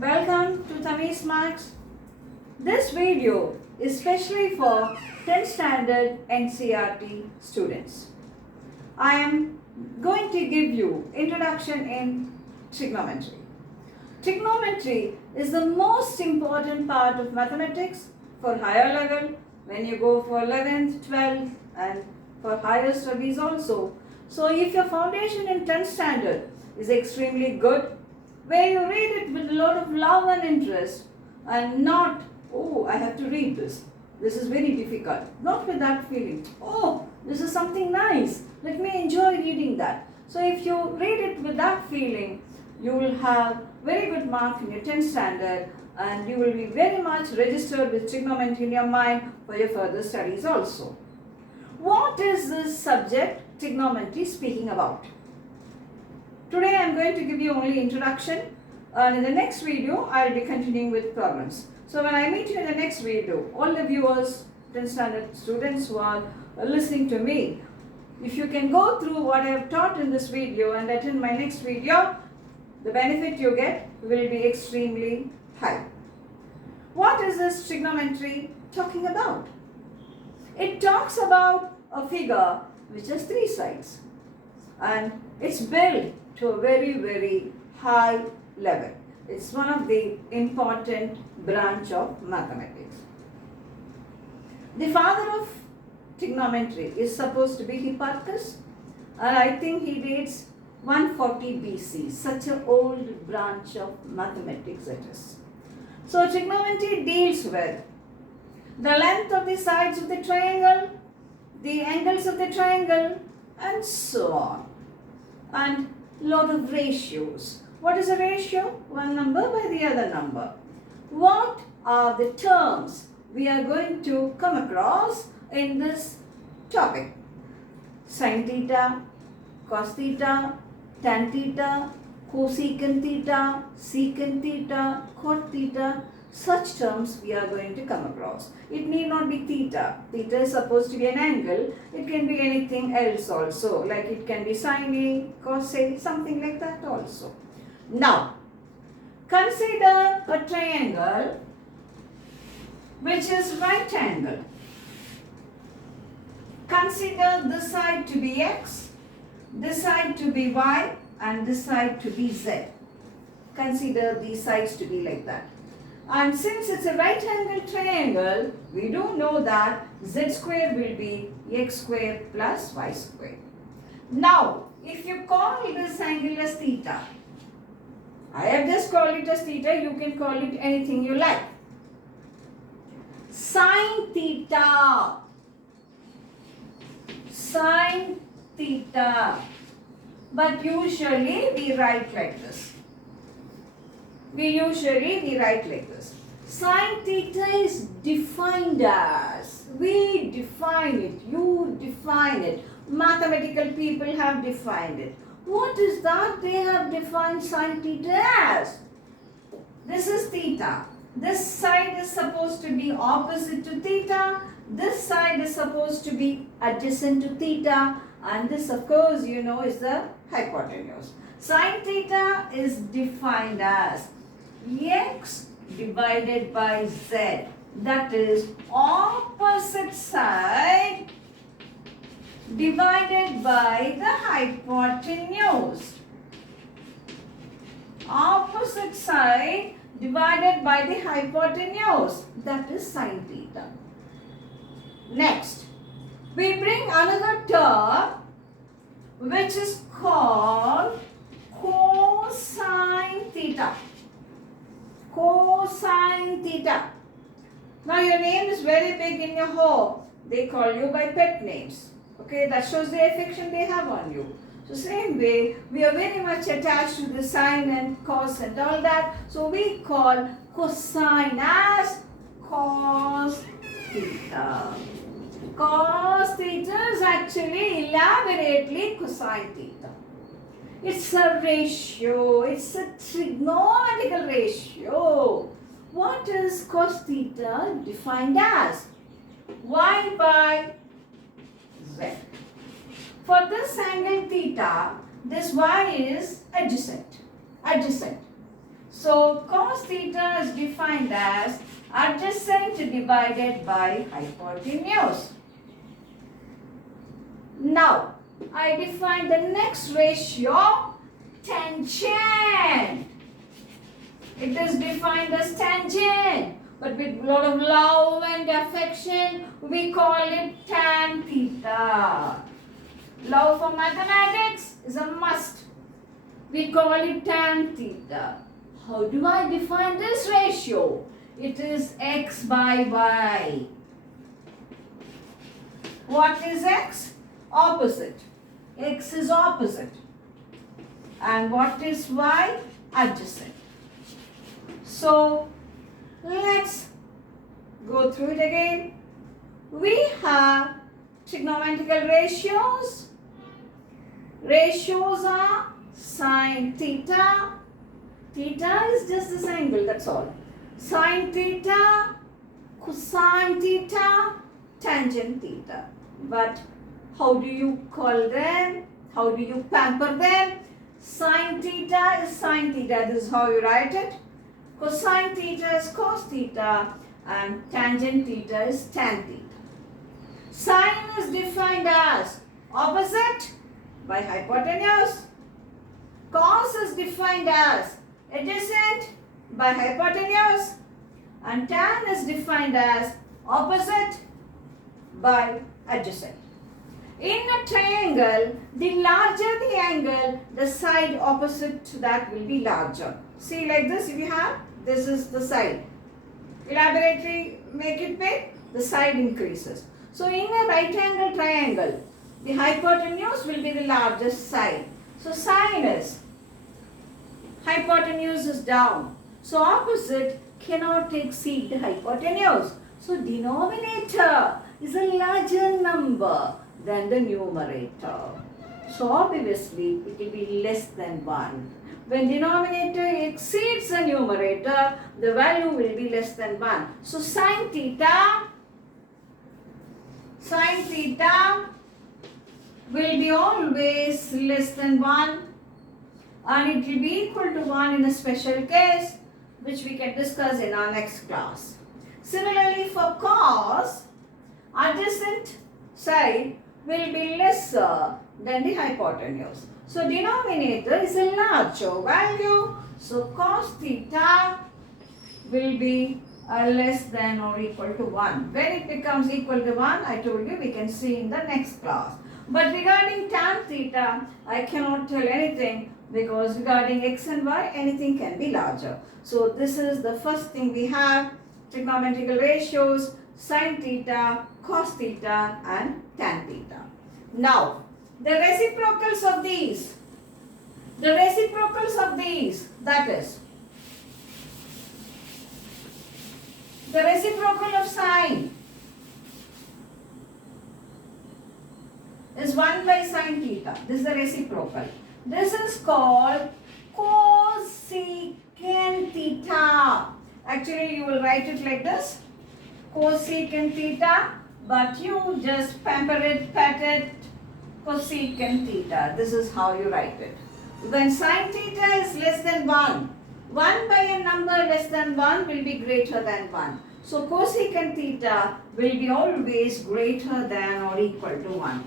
Welcome to Tami's Max. This video is specially for 10th standard NCERT students. I am going to give you introduction in trigonometry. Trigonometry is the most important part of mathematics for higher level when you go for 11th, 12th and for higher studies also. So if your foundation in 10th standard is extremely good, where you read it with a lot of love and interest and not, oh, I have to read this. This is very difficult. Not with that feeling. Oh, this is something nice. Let me enjoy reading that. So if you read it with that feeling, you will have very good mark in your 10th standard and you will be very much registered with trigonometry in your mind for your further studies also. What is this subject trigonometry speaking about? Today I am going to give you only introduction and in the next video I will be continuing with problems. So when I meet you in the next video, all the viewers, 10th standard students who are listening to me, if you can go through what I have taught in this video and attend my next video, the benefit you get will be extremely high. What is this trigonometry talking about? It talks about a figure which has three sides and it's built to a very high level. It's one of the important branch of mathematics. The father of trigonometry is supposed to be Hipparchus and I think he dates 140 BC. Such an old branch of mathematics it is. So trigonometry deals with the length of the sides of the triangle, the angles of the triangle and so on. And lot of ratios. What is a ratio? One number by the other number. What are the terms we are going to come across in this topic? Sin theta, cos theta, tan theta, cosecant theta, secant theta, cot theta. Such terms we are going to come across. It need not be theta. Theta is supposed to be an angle. It can be anything else also. Like it can be sin A, cos A, something like that also. Now, consider a triangle which is right angle. Consider this side to be x, this side to be y and this side to be z. Consider these sides to be like that. And since it's a right angle triangle, we do know that z square will be x square plus y square. Now, if you call this angle as theta, I have just called it as theta, you can call it anything you like. Sin theta. Sin theta. But usually we write like this. We write like this. Sin theta is defined as, we define it, you define it. Mathematical people have defined it. What is that they have defined sin theta as? This is theta. This side is supposed to be opposite to theta. This side is supposed to be adjacent to theta. And this, of course, you know, is the hypotenuse. Sin theta is defined as x divided by z. That is opposite side divided by the hypotenuse. Opposite side divided by the hypotenuse. That is sin theta. Next, we bring another term which is called cosine theta. Cosine theta. Now your name is very big in your home. They call you by pet names. Okay, that shows the affection they have on you. So same way, we are very much attached to the sine and cos and all that. So we call cosine as cos theta. Cos theta is actually elaborately cosine theta. It's a ratio. It's a trigonometrical ratio. What is cos theta defined as? Y by z. For this angle theta, this y is adjacent. So cos theta is defined as adjacent divided by hypotenuse. Now, I define the next ratio, tangent. It is defined as tangent, but with a lot of love and affection, we call it tan theta. Love for mathematics is a must. We call it tan theta. How do I define this ratio? It is x by y. What is x? Opposite. X is opposite. And what is y? Adjacent. So, let's go through it again. We have trigonometrical ratios. Ratios are sine theta. Theta is just this angle, that's all. Sine theta, cosine theta, tangent theta. But how do you call them? How do you pamper them? Sine theta is sine theta. This is how you write it. Cosine theta is cos theta. And tangent theta is tan theta. Sine is defined as opposite by hypotenuse. Cos is defined as adjacent by hypotenuse. And tan is defined as opposite by adjacent. In a triangle, the larger the angle, the side opposite to that will be larger. See, like this, if you have, this is the side. Elaborately make it big, the side increases. So in a right angle triangle, the hypotenuse will be the largest side. So sine is, hypotenuse is down. So opposite cannot exceed the hypotenuse. So denominator is a larger number than the numerator. So obviously it will be less than 1. When denominator exceeds the numerator, the value will be less than 1. So sine theta will be always less than 1, and it will be equal to 1 in a special case, which we can discuss in our next class. Similarly, for cos, adjacent side will be lesser than the hypotenuse. So denominator is a larger value. So cos theta will be less than or equal to 1. When it becomes equal to 1, I told you we can see in the next class. But regarding tan theta, I cannot tell anything, because regarding x and y, anything can be larger. So this is the first thing we have, trigonometrical ratios, sine theta, cos theta and tan theta. Now, the reciprocals of these, that is, the reciprocal of sine is 1 by sine theta. This is the reciprocal. This is called cosecant theta. Actually, you will write it like this, cosecant theta, but you just pamper it, pat it, cosecant theta. This is how you write it. When sine theta is less than 1, 1 by a number less than 1 will be greater than 1. So cosecant theta will be always greater than or equal to 1.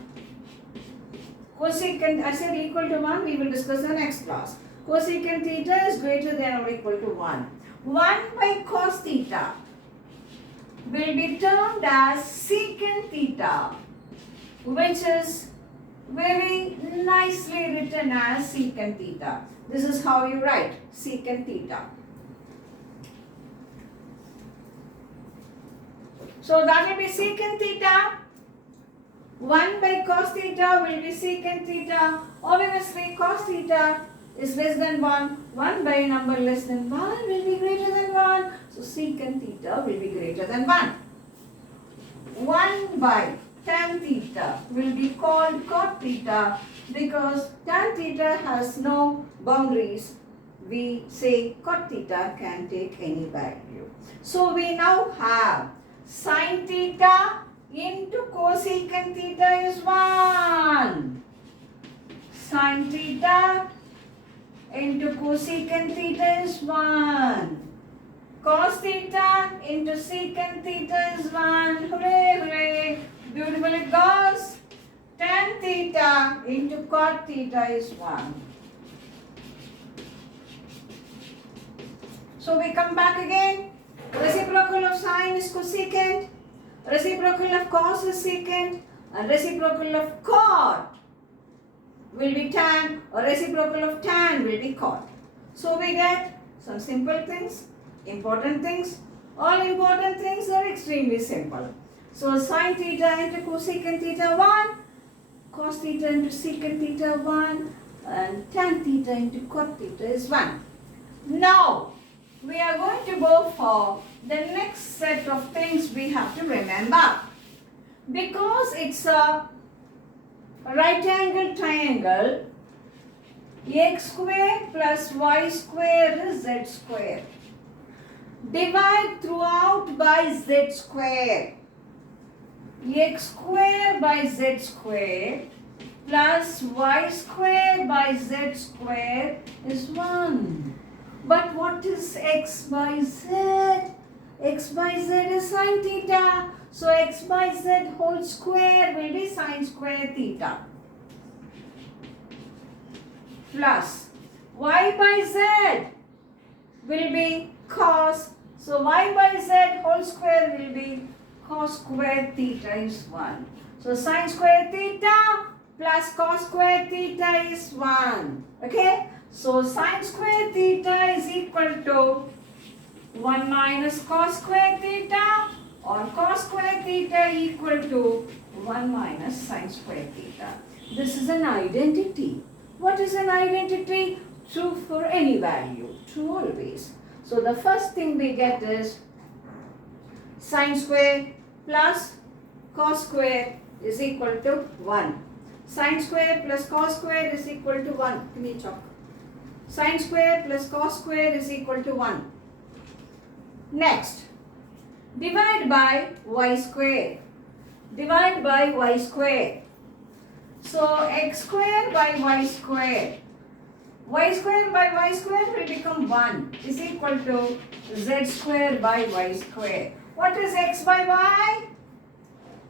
Cosecant, I said equal to 1, we will discuss in the next class. Cosecant theta is greater than or equal to 1. 1 by cos theta will be termed as secant theta, which is very nicely written as secant theta. This is how you write secant theta. So that will be secant theta. 1 by cos theta will be secant theta. Obviously cos theta is less than 1. 1 by a number less than 1 will be greater than 1. So secant theta will be greater than 1. 1 by tan theta will be called cot theta, because tan theta has no boundaries. We say cot theta can take any value. So we now have sin theta into cosecant theta is 1. Sin theta into cosecant theta is 1. Cos theta into secant theta is 1. Hooray, hooray. Beautiful it goes. Tan theta into cot theta is 1. So we come back again. Reciprocal of sine is cosecant. Reciprocal of cos is secant. And reciprocal of cot will be tan, or reciprocal of tan will be cot. So we get some simple things, important things. All important things are extremely simple. So sine theta into cosecant theta 1, cos theta into secant theta 1, and tan theta into cot theta is 1. Now we are going to go for the next set of things we have to remember. Because it's a right angle triangle, x square plus y square is z square. Divide throughout by z square. X square by z square plus y square by z square is 1. But what is x by z? X by z is sine theta. So x by z whole square will be sine square theta. Plus y by z will be cos. So y by z whole square will be cos square theta is 1. So sine square theta plus cos square theta is 1. Okay? So sine square theta is equal to 1 minus cos square theta, or cos square theta equal to 1 minus sine square theta. This is an identity. What is an identity? True for any value. True always. So the first thing we get is sine square plus cos square is equal to 1. Sine square plus cos square is equal to 1. Give me a chalk. Sine square plus cos square is equal to 1. Next, divide by y square. Divide by y square. So x square by y square. Y square by y square will become 1 is equal to z square by y square. What is x by y?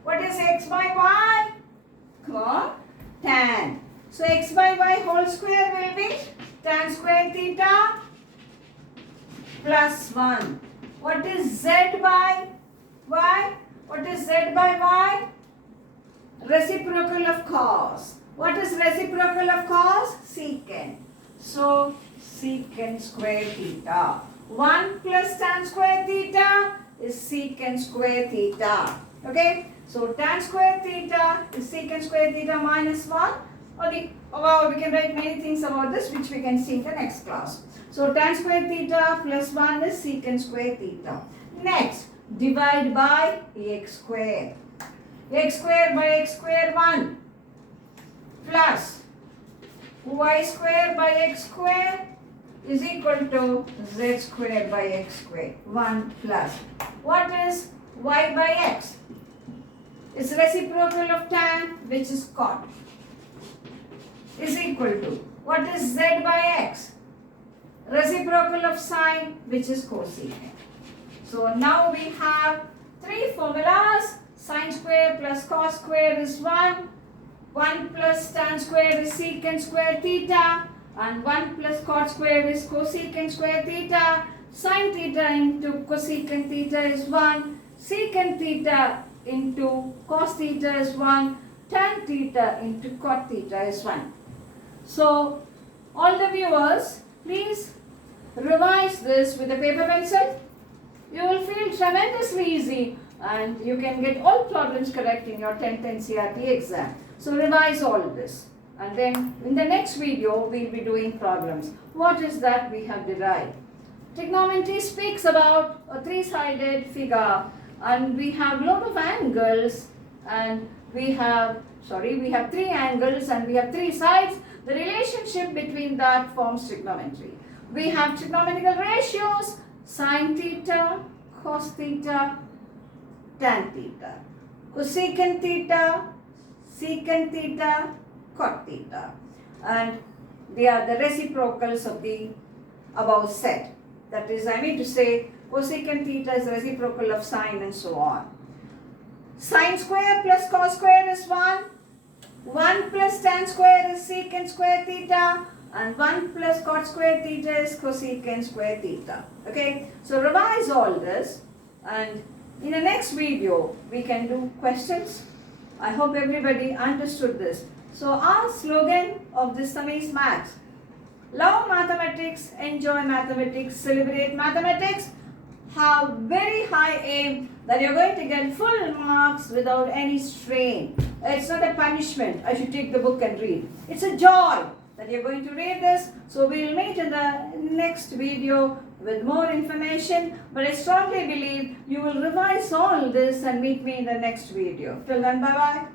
What is x by y? Come on. Tan. So x by y whole square will be tan square theta plus 1. What is z by y? What is z by y? Reciprocal of cos. What is reciprocal of cos? Secant. So secant square theta. 1 plus tan square theta is secant square theta. Okay? So tan square theta is secant square theta minus 1. Or we can write many things about this which we can see in the next class. So tan square theta plus 1 is secant square theta. Next, divide by x square. X square by x square 1 plus y square by x square is equal to z square by x square. 1 plus. What is y by x? It's reciprocal of tan, which is cot, is equal to. What is z by x? Reciprocal of sine, which is cosecant. So now we have three formulas. Sine square plus cos square is 1. 1 plus tan square is secant square theta. And 1 plus cot square is cosecant square theta. Sine theta into cosecant theta is 1. Secant theta into cos theta is 1. Tan theta into cot theta is 1. So, all the viewers, please revise this with a paper pencil. You will feel tremendously easy and you can get all problems correct in your 10th NCERT exam. So, revise all this. And then in the next video, we will be doing problems. What is that we have derived? Trigonometry speaks about a three-sided figure and we have lot of angles and we have three angles and we have three sides. The relationship between that forms trigonometry. We have trigonometrical ratios, sine theta, cos theta, tan theta, cosecant theta, secant theta, cot theta. And they are the reciprocals of the above set. That is, I mean to say, Cosecant theta is reciprocal of sine and so on. Sine square plus cos square is 1. 1 plus tan square is secant square theta. And 1 plus cot square theta is cosecant square theta. Okay, so revise all this, and in the next video we can do questions. I hope everybody understood this. So our slogan of this summer is maths. Love mathematics, enjoy mathematics, celebrate mathematics. Have very high aim that you're going to get full marks without any strain. It's not a punishment. I should take the book and read. It's a joy that you're going to read this. So we'll meet in the next video with more information. But I strongly believe you will revise all this and meet me in the next video. Till then, bye-bye.